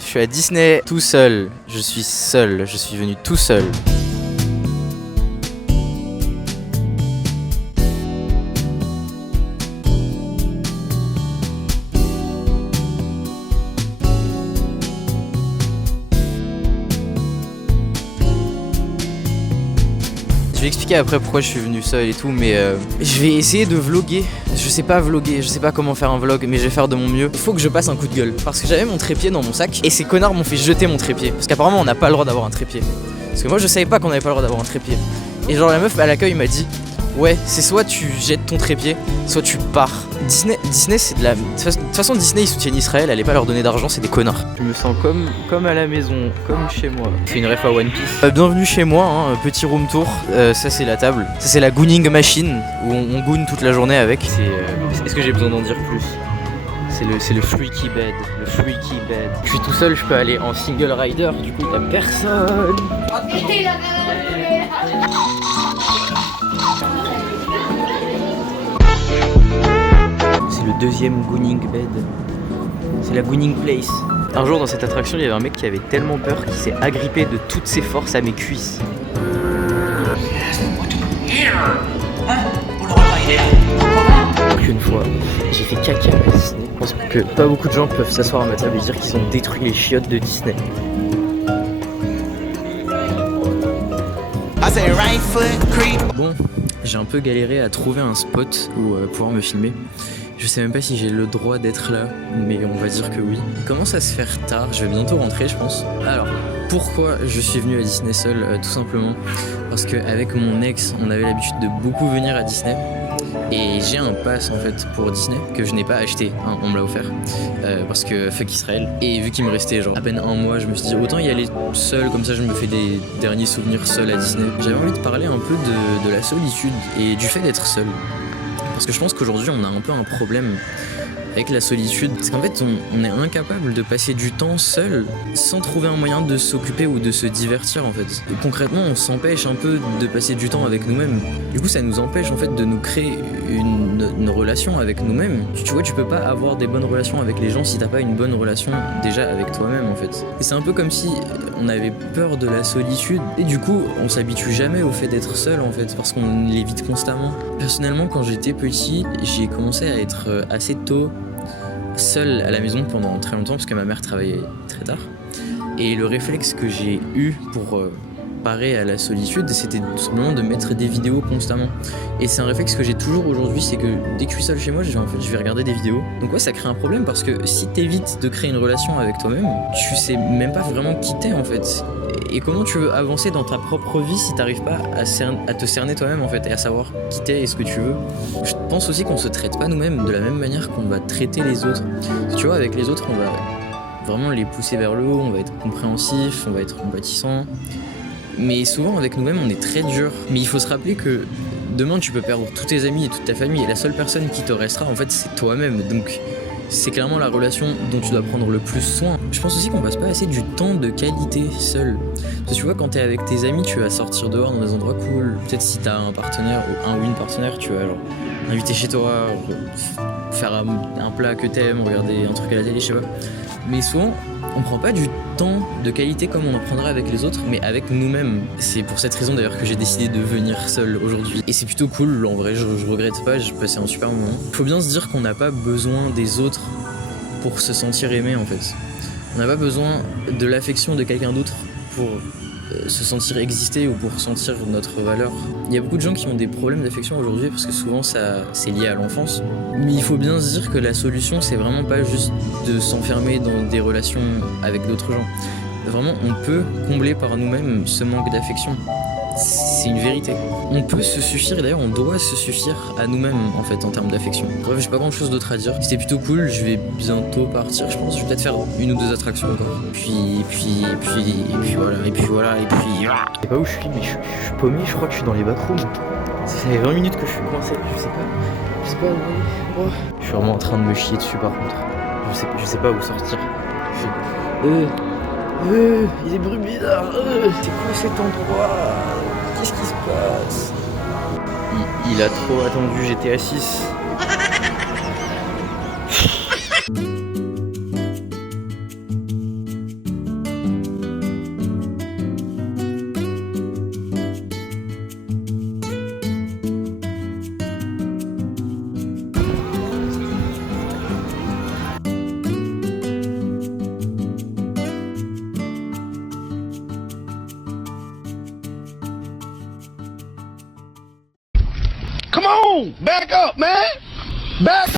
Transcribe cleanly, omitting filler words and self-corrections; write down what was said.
Je suis à Disney tout seul. Je suis venu tout seul. Je vais expliquer après pourquoi je suis venu seul et tout, mais je vais essayer de vlogger. Je sais pas vlogger, je sais pas comment faire un vlog, mais je vais faire de mon mieux. Il faut que je passe un coup de gueule, parce que j'avais mon trépied dans mon sac, et ces connards m'ont fait jeter mon trépied. Parce qu'apparemment on n'a pas le droit d'avoir un trépied. Parce que moi je savais pas qu'on avait pas le droit d'avoir un trépied. Et genre la meuf à l'accueil m'a dit, ouais, c'est soit tu jettes ton trépied, soit tu pars. Disney c'est de la... De toute façon Disney ils soutiennent Israël, allez pas leur donner d'argent, c'est des connards. Je me sens comme à la maison, comme chez moi. C'est une ref à One Piece. Bienvenue chez moi, hein, petit room tour. Ça c'est la table. Ça c'est la gooning machine, où on goon toute la journée avec. Est-ce que j'ai besoin d'en dire plus? C'est le freaky bed, Je suis tout seul, je peux aller en single rider, du coup t'as personne. C'est le deuxième gooning bed. C'est la gooning place. Un jour dans cette attraction, il y avait un mec qui avait tellement peur qu'il s'est agrippé de toutes ses forces à mes cuisses. Une fois, j'ai fait caca à Disney. Je pense que pas beaucoup de gens peuvent s'asseoir à ma table et dire qu'ils ont détruit les chiottes de Disney. Bon, j'ai un peu galéré à trouver un spot où pouvoir me filmer. Je sais même pas si j'ai le droit d'être là, mais on va dire que oui. Il commence à se faire tard, je vais bientôt rentrer je pense. Alors, pourquoi je suis venu à Disney seul? Tout simplement parce qu'avec mon ex, on avait l'habitude de beaucoup venir à Disney. Et j'ai un pass en fait pour Disney que je n'ai pas acheté, hein, on me l'a offert parce que fuck Israël. Et vu qu'il me restait genre à peine un mois, je me suis dit autant y aller seul, comme ça je me fais des derniers souvenirs seul à Disney. J'avais envie de parler un peu de la solitude et du fait d'être seul. Parce que je pense qu'aujourd'hui on a un peu un problème avec la solitude. Parce qu'en fait on est incapable de passer du temps seul sans trouver un moyen de s'occuper ou de se divertir en fait. Et concrètement on s'empêche un peu de passer du temps avec nous-mêmes. Du coup ça nous empêche en fait de nous créer une relation avec nous-mêmes. Tu vois, tu peux pas avoir des bonnes relations avec les gens si t'as pas une bonne relation déjà avec toi-même en fait. Et c'est un peu comme si on avait peur de la solitude et du coup on s'habitue jamais au fait d'être seul en fait parce qu'on l'évite constamment. Personnellement quand j'étais petit, j'ai commencé à être assez tôt seul à la maison pendant très longtemps parce que ma mère travaillait très tard. Et le réflexe que j'ai eu pour parer à la solitude, c'était tout simplement de mettre des vidéos constamment. Et c'est un réflexe que j'ai toujours aujourd'hui, c'est que dès que je suis seul chez moi, je vais regarder des vidéos. Donc ouais, ça crée un problème parce que si t'évites de créer une relation avec toi-même, tu sais même pas vraiment qui t'es en fait. Et comment tu veux avancer dans ta propre vie si t'arrives pas à te cerner toi-même en fait et à savoir qui t'es et ce que tu veux. Je pense aussi qu'on se traite pas nous-mêmes de la même manière qu'on va traiter les autres. Parce que tu vois, avec les autres, on va vraiment les pousser vers le haut, on va être compréhensif, on va être compatissant. Mais souvent avec nous-mêmes on est très dur. Mais il faut se rappeler que demain tu peux perdre tous tes amis et toute ta famille et la seule personne qui te restera en fait c'est toi-même. Donc c'est clairement la relation dont tu dois prendre le plus soin. Je pense aussi qu'on passe pas assez du temps de qualité seul. Parce que tu vois quand t'es avec tes amis tu vas sortir dehors dans des endroits cool. Peut-être si t'as un partenaire ou un ou une partenaire tu vas genre inviter chez toi, faire un plat que t'aimes, regarder un truc à la télé, je sais pas. Mais souvent on prend pas du temps de qualité comme on en prendrait avec les autres, mais avec nous-mêmes. C'est pour cette raison d'ailleurs que j'ai décidé de venir seul aujourd'hui. Et c'est plutôt cool, en vrai, je regrette pas, j'ai passé un super moment. Faut bien se dire qu'on n'a pas besoin des autres pour se sentir aimé en fait. On n'a pas besoin de l'affection de quelqu'un d'autre pour se sentir exister ou pour sentir notre valeur. Il y a beaucoup de gens qui ont des problèmes d'affection aujourd'hui parce que souvent c'est lié à l'enfance. Mais il faut bien se dire que la solution c'est vraiment pas juste de s'enfermer dans des relations avec d'autres gens. Vraiment on peut combler par nous-mêmes ce manque d'affection. C'est une vérité. On peut se suffire et d'ailleurs on doit se suffire à nous-mêmes en fait en termes d'affection. Bref, j'ai pas grand chose d'autre à dire. C'était plutôt cool, je vais bientôt partir je pense. Je vais peut-être faire une ou deux attractions encore. Puis voilà. Je sais pas où je suis mais je suis paumé, je crois que je suis dans les backrooms. Ça fait 20 minutes que je suis coincé, je sais pas où aller. Oh. Je suis vraiment en train de me chier dessus par contre. Je sais pas où sortir. Il est bruit bizarre. C'est quoi cet endroit? Qu'est-ce qui se passe? Il a trop attendu GTA 6. Come on, back up, man. Back